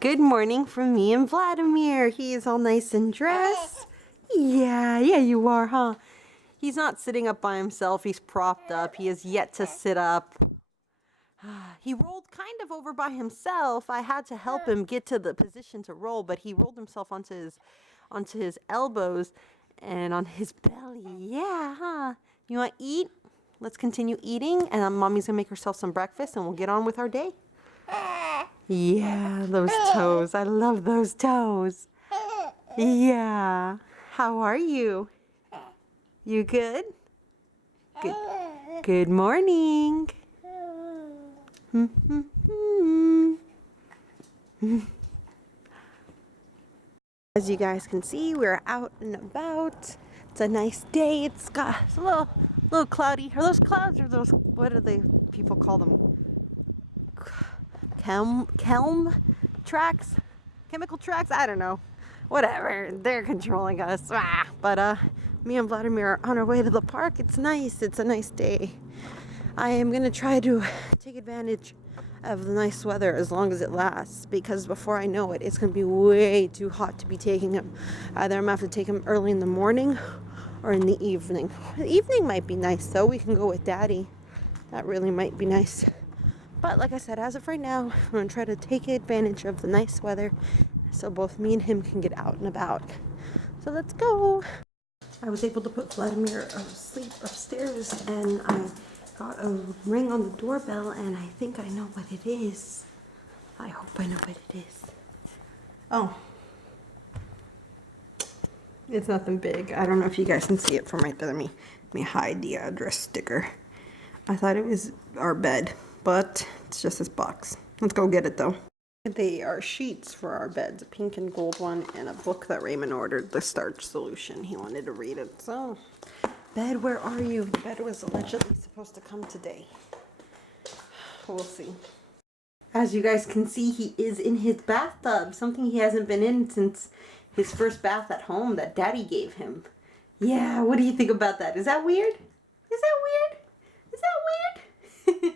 Good morning from me and Vladimir. He is all nice and dressed. Yeah, you are, huh? He's not sitting up by himself. He's propped up. He has yet to sit up. He rolled kind of over by himself. I had to help him get to the position to roll, but he rolled himself onto his elbows and on his belly. Yeah, huh? You want to eat? Let's continue eating, and Mommy's going to make herself some breakfast, and we'll get on with our day. Yeah, those toes. I love those toes. Yeah. How are you? You good? Good. Good morning. As you guys can see, we're out and about. It's a nice day. It's a little cloudy. Are those clouds or those, what do people call them? Kelm tracks? Chemical tracks? I don't know. Whatever. They're controlling us. But me and Vladimir are on our way to the park. It's nice. It's a nice day. I am going to try to take advantage of the nice weather as long as it lasts, because before I know it, it's going to be way too hot to be taking him. Either I'm going to have to take him early in the morning or in the evening. The evening might be nice, though. We can go with Daddy. That really might be nice. But like I said, as of right now, I'm going to try to take advantage of the nice weather so both me and him can get out and about. So let's go. I was able to put Vladimir asleep upstairs, and I got a ring on the doorbell, and I think I know what it is. I hope I know what it is. Oh. It's nothing big. I don't know if you guys can see it from right there. Let me hide the address sticker. I thought it was our bed, but it's just this box. Let's go get it though. They are sheets for our beds, a pink and gold one, and a book that Raymond ordered, The Starch Solution. He wanted to read it. So, bed, where are you? The bed was allegedly supposed to come today. We'll see. As you guys can see, he is in his bathtub, something he hasn't been in since his first bath at home that Daddy gave him. Yeah, what do you think about that? Is that weird? Is that weird? Is that weird?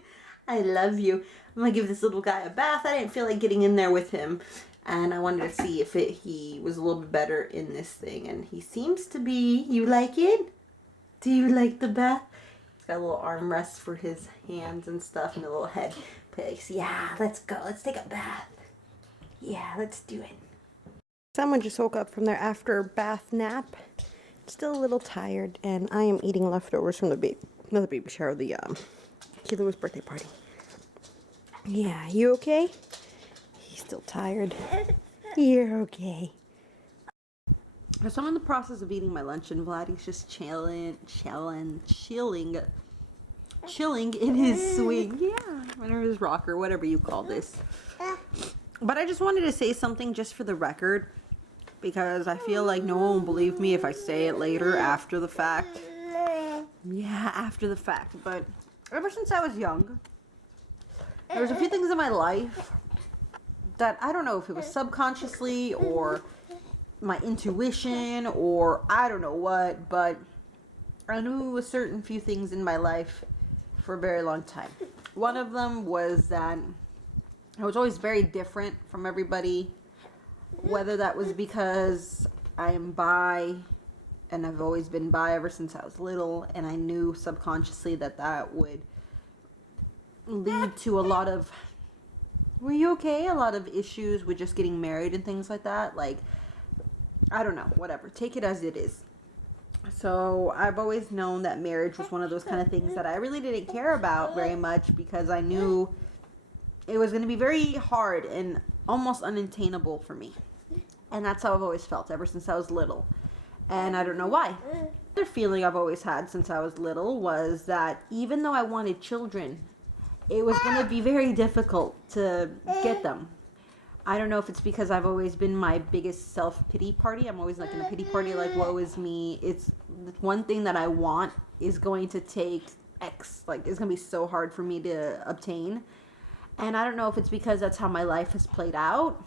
I love you. I'm going to give this little guy a bath. I didn't feel like getting in there with him, and I wanted to see if he was a little bit better in this thing, and he seems to be. You like it? Do you like the bath? He's got a little armrest for his hands and stuff, and a little head place. Yeah, let's go. Let's take a bath. Yeah, let's do it. Someone just woke up from their after bath nap. Still a little tired, and I am eating leftovers from another baby shower, the Kilo's birthday party. Yeah, you okay? He's still tired. You're okay. So I'm in the process of eating my lunch, and Vladdy's just chilling in his swing. Yeah, or his rocker, whatever you call this. But I just wanted to say something just for the record, because I feel like no one will believe me if I say it later after the fact. Yeah, after the fact. But ever since I was young, there was a few things in my life that I don't know if it was subconsciously or my intuition or I don't know what, but I knew a certain few things in my life for a very long time. One of them was that I was always very different from everybody, whether that was because I am bi, and I've always been bi ever since I was little, and I knew subconsciously that would lead to a lot of, were you okay? A lot of issues with just getting married and things like that. Like, I don't know, whatever. Take it as it is. So I've always known that marriage was one of those kind of things that I really didn't care about very much, because I knew it was going to be very hard and almost unattainable for me. And that's how I've always felt ever since I was little. And I don't know why. Another feeling I've always had since I was little was that even though I wanted children, it was going to be very difficult to get them. I don't know if it's because I've always been my biggest self-pity party. I'm always like in a pity party, like, woe is me. It's one thing that I want is going to take X. Like, it's going to be so hard for me to obtain. And I don't know if it's because that's how my life has played out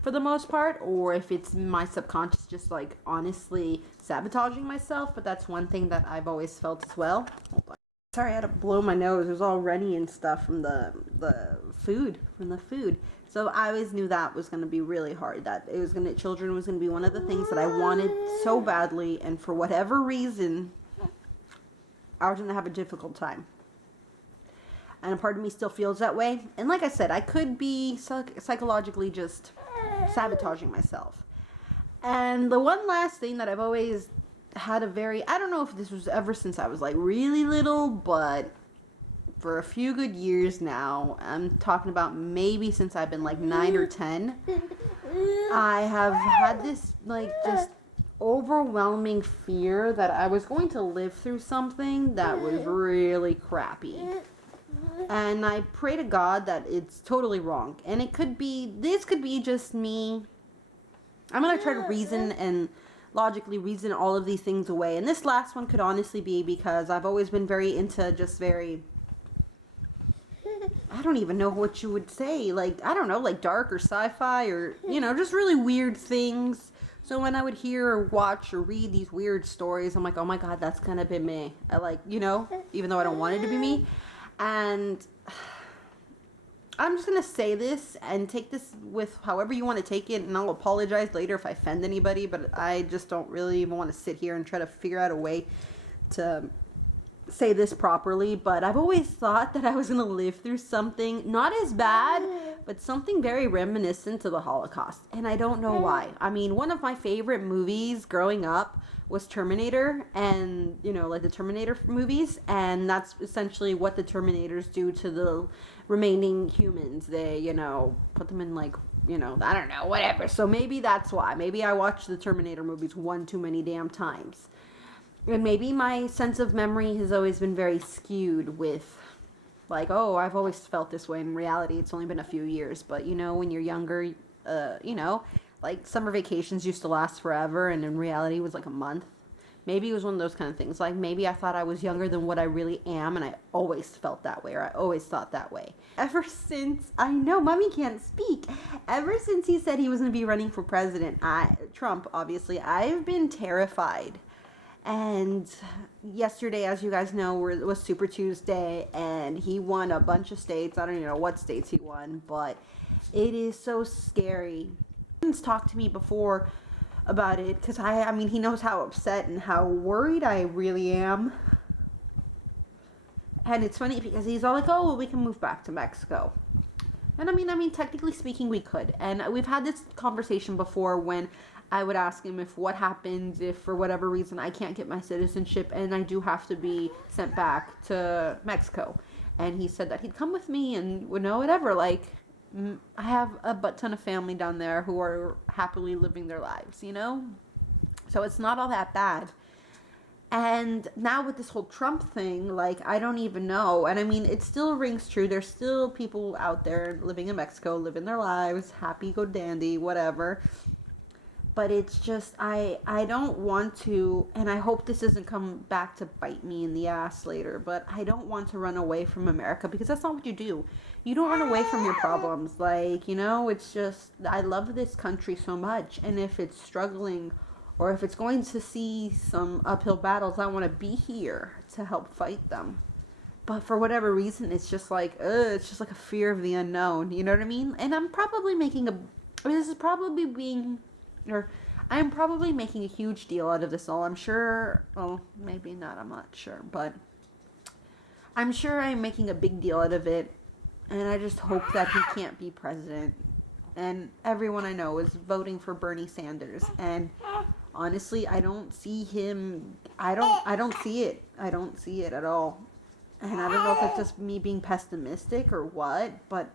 for the most part, or if it's my subconscious just like honestly sabotaging myself. But that's one thing that I've always felt as well. Hold on. Sorry, I had to blow my nose. It was all runny and stuff from the food. So I always knew that was going to be really hard. That it was children was going to be one of the things that I wanted so badly, and for whatever reason, I was going to have a difficult time. And a part of me still feels that way. And like I said, I could be psychologically just sabotaging myself. And the one last thing that I've always had I don't know if this was ever since I was like really little, but for a few good years now, I'm talking about maybe since I've been like 9 or 10, I have had this like just overwhelming fear that I was going to live through something that was really crappy. And I pray to God that it's totally wrong. And this could be just me. I'm going to try to reason and logically reason all of these things away. And this last one could honestly be because I've always been very into just I don't even know what you would say. Like, I don't know, like dark or sci-fi or, just really weird things. So when I would hear or watch or read these weird stories, I'm like, oh my God, that's going to be me. I like, even though I don't want it to be me. And I'm just going to say this and take this with however you want to take it. And I'll apologize later if I offend anybody. But I just don't really even want to sit here and try to figure out a way to say this properly. But I've always thought that I was going to live through something not as bad, but something very reminiscent to the Holocaust. And I don't know why. I mean, one of my favorite movies growing up was Terminator, and like the Terminator movies, and that's essentially what the Terminators do to the remaining humans. They put them in like I don't know, whatever. So maybe that's why. Maybe I watched the Terminator movies one too many damn times, and maybe my sense of memory has always been very skewed with like, oh, I've always felt this way. In reality, it's only been a few years, but when you're younger, like summer vacations used to last forever, and in reality it was like a month. Maybe it was one of those kind of things. Like maybe I thought I was younger than what I really am, and I always felt that way, or I always thought that way. Ever since, I know, Mommy can't speak. Ever since he said he was going to be running for president, Trump, obviously, I've been terrified. And yesterday, as you guys know, was Super Tuesday, and he won a bunch of states. I don't even know what states he won, but it is so scary. He's talked to me before about it because I mean he knows how upset and how worried I really am. And it's funny because he's all like, oh, well, we can move back to Mexico. And I mean technically speaking we could. And we've had this conversation before when I would ask him if what happens if for whatever reason I can't get my citizenship and I do have to be sent back to Mexico. And he said that he'd come with me and whatever, like I have a butt ton of family down there who are happily living their lives, So it's not all that bad. And now with this whole Trump thing, like, I don't even know. And I mean, it still rings true. There's still people out there living in Mexico, living their lives, happy, go dandy, whatever. But it's just, I don't want to, and I hope this doesn't come back to bite me in the ass later, but I don't want to run away from America because that's not what you do. You don't run away from your problems. Like, it's just, I love this country so much. And if it's struggling or if it's going to see some uphill battles, I want to be here to help fight them. But for whatever reason, it's just like a fear of the unknown. You know what I mean? And I'm probably I'm probably making a huge deal out of this all. I'm sure, well, maybe not, I'm not sure, but I'm sure I'm making a big deal out of it, and I just hope that he can't be president. And everyone I know is voting for Bernie Sanders, and honestly, I don't see him, I don't see it. I don't see it at all. And I don't know if it's just me being pessimistic or what, but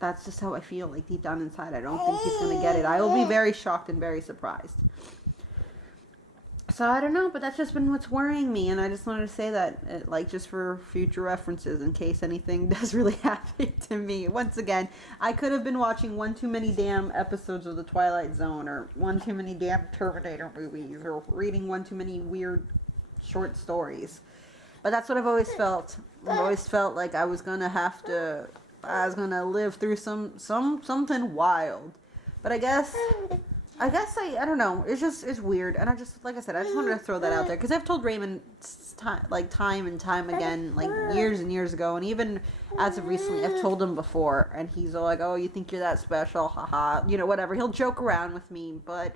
that's just how I feel, like deep down inside. I don't think he's going to get it. I will be very shocked and very surprised. So I don't know, but that's just been what's worrying me. And I just wanted to say that, like, just for future references in case anything does really happen to me. Once again, I could have been watching one too many damn episodes of The Twilight Zone, or one too many damn Terminator movies, or reading one too many weird short stories. But that's what I've always felt. I've always felt like I was going to live through something wild. But I guess I guess I don't know. It's weird, and I just, like I said, I just wanted to throw that out there because I've told Raymond time and time again, like years and years ago, and even as of recently, I've told him before, and he's all like, "Oh, you think you're that special, haha," whatever. He'll joke around with me, but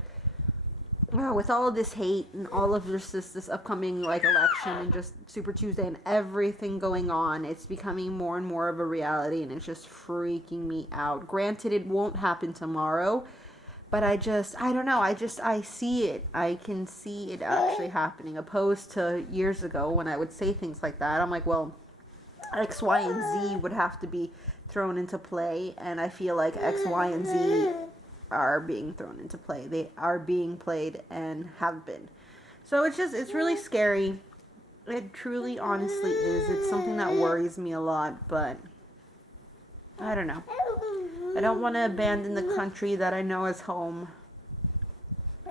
with all of this hate and all of this upcoming like election and just Super Tuesday and everything going on, it's becoming more and more of a reality, and it's just freaking me out. Granted, it won't happen tomorrow. But I don't know, I see it. I can see it actually happening, opposed to years ago when I would say things like that. I'm like, well, X, Y, and Z would have to be thrown into play, and I feel like X, Y, and Z are being thrown into play. They are being played and have been. So it's really scary. It truly, honestly is. It's something that worries me a lot, but I don't know. I don't want to abandon the country that I know is home.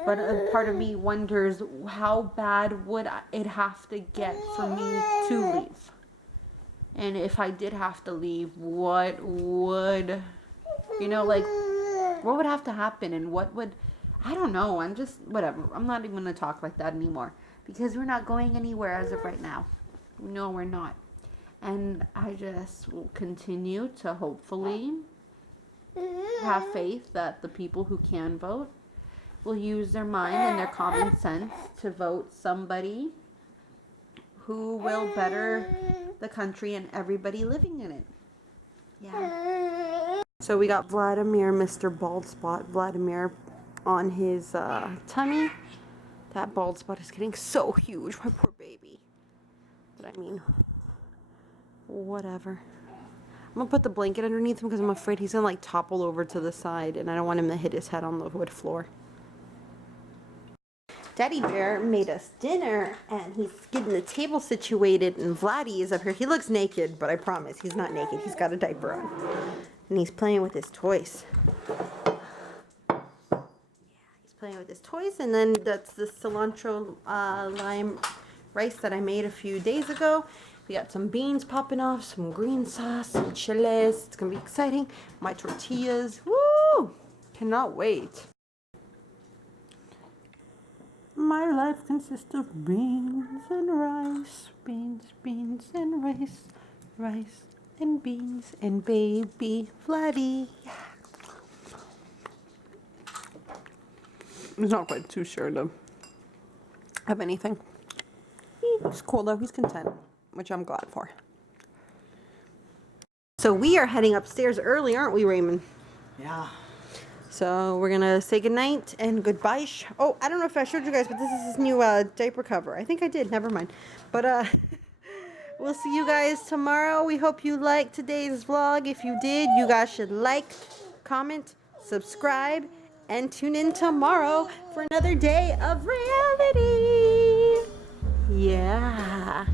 But a part of me wonders, how bad would it have to get for me to leave? And if I did have to leave, what would, what would have to happen? And I don't know. I'm just, whatever. I'm not even going to talk like that anymore. Because we're not going anywhere as of right now. No, we're not. And I just will continue to hopefully have faith that the people who can vote will use their mind and their common sense to vote somebody who will better the country and everybody living in it. Yeah. So we got Vladimir, Mr. Bald Spot, Vladimir on his tummy. That bald spot is getting so huge, my poor baby. But I mean, whatever. I'm going to put the blanket underneath him because I'm afraid he's going to, topple over to the side, and I don't want him to hit his head on the wood floor. Daddy Bear made us dinner, and he's getting the table situated, and Vladdy is up here. He looks naked, but I promise he's not naked. He's got a diaper on, and he's playing with his toys. Yeah, he's playing with his toys, and then that's the cilantro lime rice that I made a few days ago. We got some beans popping off, some green sauce, some chiles. It's going to be exciting. My tortillas. Woo! Cannot wait. My life consists of beans and rice. Beans, beans and rice. Rice and beans and baby Vladdy. Yeah. He's not quite too sure to have anything. He's cool though. He's content, which I'm glad for. So we are heading upstairs early, aren't we, Raymond? Yeah. So we're going to say goodnight and goodbye. Oh, I don't know if I showed you guys, but this is his new diaper cover. I think I did. Never mind. But we'll see you guys tomorrow. We hope you liked today's vlog. If you did, you guys should like, comment, subscribe, and tune in tomorrow for another day of reality. Yeah.